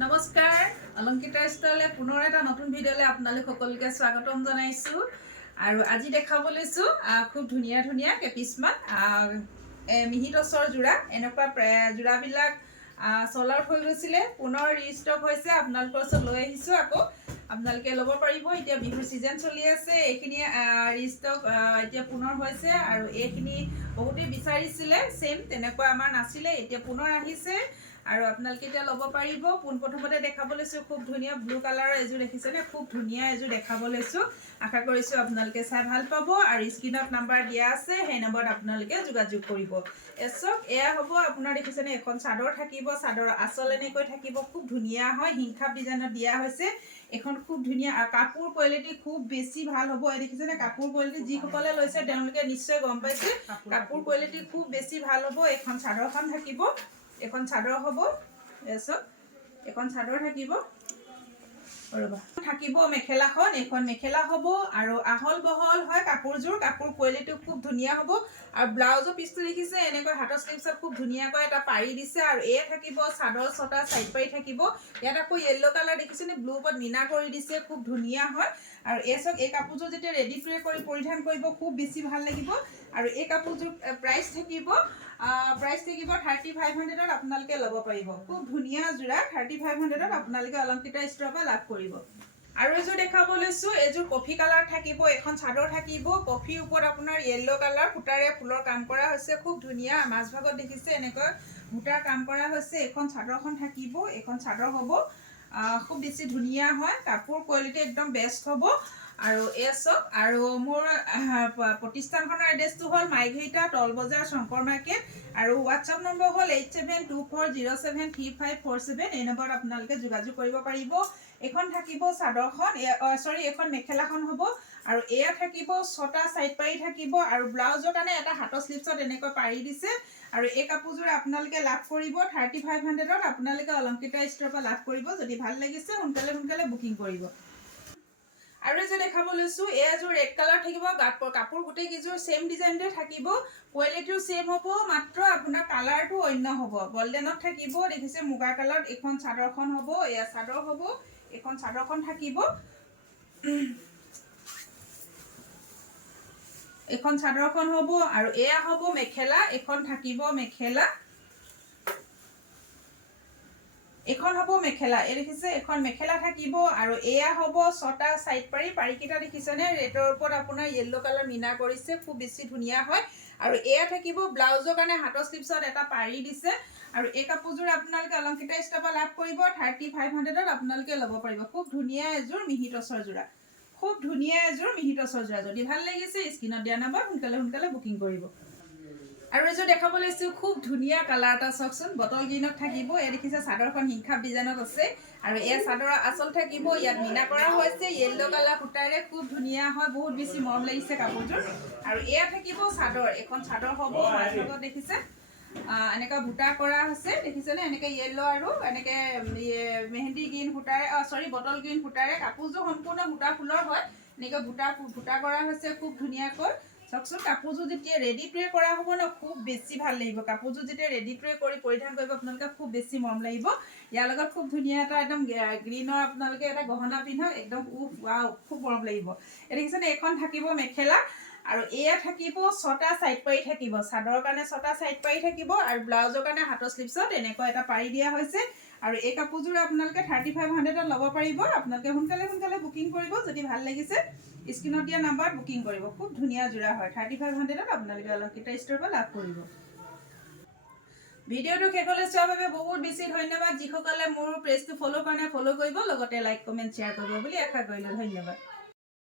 নমস্কাৰ অলংকিতা ষ্টলে পুনৰ এটা নতুন ভিডিঅ'লৈ আপোনালোক সকলোকে স্বাগতম জনাইছোঁ আৰু আজি দেখাব লৈছোঁ খুব ধুনীয়া ধুনীয়া কেপিছমান মিহি টচৰ যোৰা এনেকুৱা যোৰাবিলাক চল আউট হৈ গৈছিলে পুনৰ ৰিষ্টক হৈছে আপোনালোকৰ ওচৰত লৈ আহিছোঁ আকৌ আপোনালোকে ল'ব পাৰিব এতিয়া বিহুৰ সিজন চলি আছে এইখিনি ৰিষ্টক এতিয়া পুনৰ হৈছে আৰু এইখিনি বহুতেই বিচাৰিছিলে সেম তেনেকুৱা আমাৰ নাছিলে এতিয়া পুনৰ আহিছে আৰু আপোনালোকে এতিয়া ল'ব পাৰিব পোনপ্ৰথমতে দেখাব লৈছোঁ খুব ধুনীয়া ব্লু কালাৰৰ এযোৰ দেখিছেনে খুব ধুনীয়া এযোৰ দেখাব লৈছোঁ আশা কৰিছোঁ আপোনালোকে চাই ভাল পাব আৰু স্ক্ৰীনত নাম্বাৰ দিয়া আছে সেই নম্বৰত আপোনালোকে যোগাযোগ কৰিব এচক এয়া হ'ব আপোনাৰ দেখিছেনে এখন চাদৰ থাকিব চাদৰ আঁচল এনেকৈ থাকিব খুব ধুনীয়া হয় হিংখাপ ডিজাইনত দিয়া হৈছে এখন খুব ধুনীয়া কাপোৰ কোৱালিটি খুব বেছি ভাল হ'ব দেখিছেনে কাপোৰ কোৱালিটি যিসকলে লৈছে তেওঁলোকে নিশ্চয় গম পাইছে কাপোৰ কোৱালিটি খুব বেছি ভাল হ'ব এখন চাদৰখন থাকিব এখন চাদৰ হ'ব এচক এখন চাদৰ থাকিব ৰবা থাকিব মেখেলাখন এখন মেখেলা হ'ব আৰু আহল বহল হয় কাপোৰযোৰ কাপোৰ কোৱালিটি খুব ধুনীয়া হ'ব আৰু ব্লাউজৰ পিছটো দেখিছে এনেকৈ হাতৰ স্লিভছত খুব ধুনীয়াকৈ এটা পাৰি দিছে আৰু এ থাকিব চাদৰ ছটা সাইড পাৰি থাকিব ইয়াত আকৌ য়েল্লো কালাৰ দেখিছেনে ব্লু ওপৰত মিনা কৰি দিছে খুব ধুনীয়া হয় আৰু এচক এই কাপোৰযোৰ যেতিয়া ৰেডি কৰি পৰিধান কৰিব খুব বেছি ভাল লাগিব আৰু এই কাপোৰযোৰ প্ৰাইচ থাকিব 3500ত আপোনালোকে ল'ব পাৰিব খুব ধুনীয়া যোৰা 3500ত আপোনালোকে অলংকিতা ষ্টৰৰ পৰা লাভ কৰিব আৰু এযোৰ দেখাব লৈছোঁ এযোৰ কফি কালাৰ থাকিব এখন চাদৰ থাকিব কফিৰ ওপৰত আপোনাৰ য়েল্লো কালাৰ সূতাৰে ফুলৰ কাম কৰা হৈছে খুব ধুনীয়া মাজভাগত দেখিছে এনেকৈ সূতাৰ কাম কৰা হৈছে এখন চাদৰখন থাকিব এখন চাদৰ হ'ব খুব বেছি ধুনীয়া হয় কাপোৰ কোৱালিটি একদম বেষ্ট হ'ব আৰু এচক আৰু মোৰ প্ৰতিষ্ঠানখনৰ এড্ৰেছটো হ'ল মাইঘেৰিটা টল বজাৰ শংকৰ মাৰ্কেট আৰু হোৱাটছআপ নম্বৰ হ'ল 8724073547 এই নম্বৰত আপোনালোকে যোগাযোগ কৰিব পাৰিব এখন থাকিব চাদৰখন এখন মেখেলাখন হ'ব আৰু এয়া থাকিব ছটা সাইড পাৰি থাকিব আৰু ব্লাউজৰ কাৰণে এটা হাতৰ স্লিভছত এনেকৈ পাৰি দিছে আৰু এই কাপোৰযোৰ আপোনালোকে লাভ কৰিব 3500ত আপোনালোকে অলংকিতা ষ্টৰৰ পৰা লাভ কৰিব যদি ভাল লাগিছে সোনকালে বুকিং কৰিব আৰু এযোৰ দেখাব লৈছোঁ এযোৰ ৰেড কালাৰ থাকিব কাপোৰ গোটেই কেইযোৰ সেম ডিজাইনতে থাকিব কোৱালিটিও সেম হ'ব মাত্ৰ আপোনাৰ কালাৰটো অন্য হ'ব গল্ডেনত থাকিব দেখিছে মুগা কালাৰত এখন চাদৰখন হ'ব এয়া চাদৰ হ'ব এখন চাদৰখন থাকিব এখন চাদৰখন হ'ব আৰু এয়া হ'ব মেখেলা এখন থাকিব মেখেলা এখন হ'ব মেখেলা এই দেখিছে এখন মেখেলা থাকিব আৰু এয়া হ'ব ছটা সাইড পাৰিকেইটা দেখিছেনে ৰেডৰ ওপৰত আপোনাৰ য়েল্লো কালাৰ মিনা কৰিছে খুব বেছি ধুনীয়া হয় আৰু এয়া থাকিব ব্লাউজৰ কাৰণে হাতৰ স্লিভছত এটা পাৰি দিছে আৰু এই কাপোৰযোৰ আপোনালোকে অলংকিতা ষ্টৰৰ পৰা লাভ কৰিব 3500ত আপোনালোকে ল'ব পাৰিব খুব ধুনীয়া এযোৰ মিহি টচৰ যোৰা যদি ভাল লাগিছে স্ক্ৰীনত দিয়া নম্বৰ সোনকালে বুকিং কৰিব আৰু এযোৰ দেখাব লৈছোঁ খুব ধুনীয়া কালাৰ এটা চাওকচোন বটল গ্ৰীণত থাকিব এই দেখিছে চাদৰখন হিংখাপ ডিজাইনত আছে আৰু এই চাদৰৰ আঁচল থাকিব ইয়াত মিনা কৰা হৈছে য়েল্লো কালাৰ সূতাৰে খুব ধুনীয়া হয় বহুত বেছি মৰম লাগিছে কাপোৰযোৰ আৰু এয়া থাকিব চাদৰ এখন চাদৰ হ'ব মাজভাগত দেখিছে এনেকৈ বুটা কৰা হৈছে দেখিছেনে এনেকৈ য়েল্লো আৰু এনেকৈ মেহেন্দি গ্ৰীণ সূতাৰে বটল গ্ৰীণ সূতাৰে কাপোৰযোৰ সম্পূৰ্ণ বুটা ফুলৰ হয় এনেকৈ বুটা কৰা হৈছে খুব ধুনীয়াকৈ চাওকচোন কাপোৰযোৰ যেতিয়া ৰেডি কৰা হ'ব ন খুব বেছি ভাল লাগিব কাপোৰযোৰ যেতিয়া ৰেডি কৰি পৰিধান কৰিব আপোনালোকে খুব বেছি মৰম লাগিব ইয়াৰ লগত খুব ধুনীয়া এটা একদম গ্ৰীণৰ আপোনালোকে এটা গহনা পিন্ধক একদম খুব মৰম লাগিব দেখিছেনে এখন থাকিব মেখেলা আৰু এয়া থাকিব ছটা সাইড পাৰি থাকিব চাদৰৰ কাৰণে ছটা সাইড পাৰি থাকিব আৰু ব্লাউজৰ কাৰণে হাতৰ স্লিভছত এনেকুৱা এটা পাৰি দিয়া হৈছে আৰু এই কাপোৰযোৰ আপোনালোকে 3500ত ল'ব পাৰিব আপোনালোকে সোনকালে বুকিং কৰিব যদি ভাল লাগিছে স্ক্ৰীনত দিয়া নাম্বাৰত বুকিং কৰিব খুব ধুনীয়া যোৰা হয় 3500ত আপোনালোকে অলংকিতা ষ্টৰৰ পৰা লাভ কৰিব ভিডিঅ'টো শেষলৈ চোৱাৰ বাবে বহুত বেছি ধন্যবাদ যিসকলে মোৰ পেজটো ফ'ল' কৰা নাই ফ'ল' কৰিব লগতে লাইক কমেণ্ট শ্বেয়াৰ কৰিব বুলি আশা কৰিলোঁ ধন্যবাদ